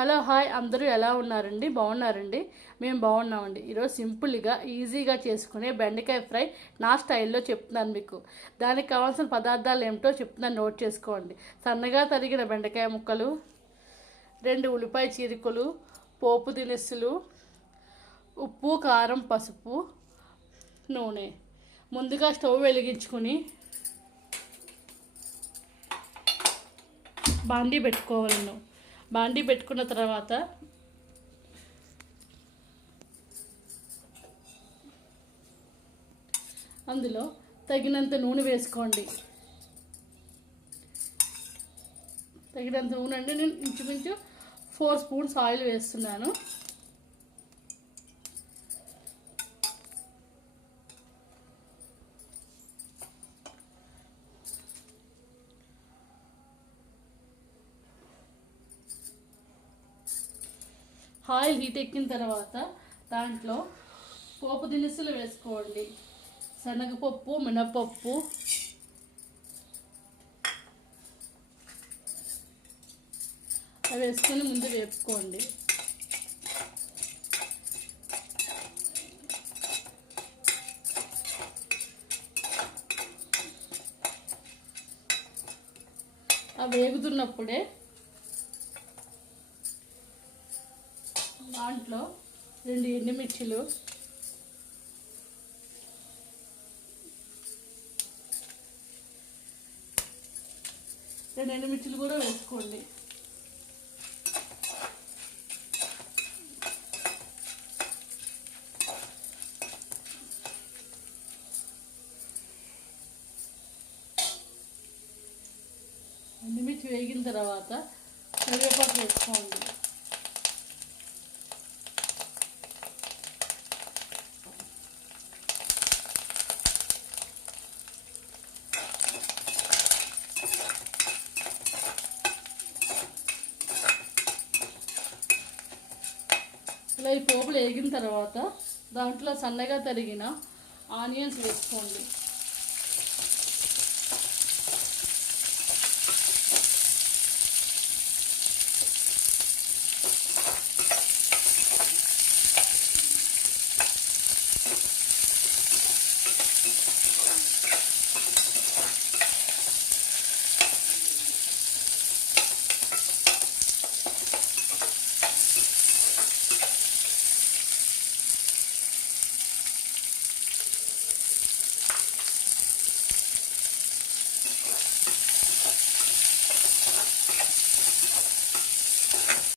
Hello hi అందరూ ఎలా ఉన్నారండి? బాగున్నారండి? మేము బాగున్నామండి. ఈరోజు సింపుల్గా ఈజీగా చేసుకునే బెండకాయ ఫ్రై నా స్టైల్లో చెప్తున్నాను మీకు. దానికి కావాల్సిన పదార్థాలు ఏమిటో చెప్తున్నాను, నోట్ చేసుకోండి. సన్నగా తరిగిన బెండకాయ ముక్కలు, 2 ఉల్లిపాయ చీరికలు, పోపు దినుసులు, ఉప్పు కారం పసుపు, నూనె. ముందుగా స్టవ్ వెలిగించుకొని బాండీ పెట్టుకోవాలను. బాండీ పెట్టుకున్న తర్వాత అందులో తగినంత నూనె వేసుకోండి. తగినంత నూనె అంటే నేను ఇంచుమించు 4 స్పూన్స్ ఆయిల్ వేస్తున్నాను. ఆయిల్ హీట్ ఎక్కిన తర్వాత దాంట్లో పోపు దినుసులు వేసుకోండి. శనగపప్పు, మినపప్పు, అవి వేసుకొని ముందు వేపుకోండి. అవి వేగుతున్నప్పుడే దాంట్లో 2 ఎండుమిర్చిలు, 2 ఎండుమిర్చిలు కూడా వేసుకోండి. ఎండుమిర్చి వేగిన తర్వాత కరివేపాకు వేసుకోండి. ఇలా ఈ పోపులు వేగిన తర్వాత దాంట్లో సన్నగా తరిగిన ఆనియన్స్ వేసుకోండి.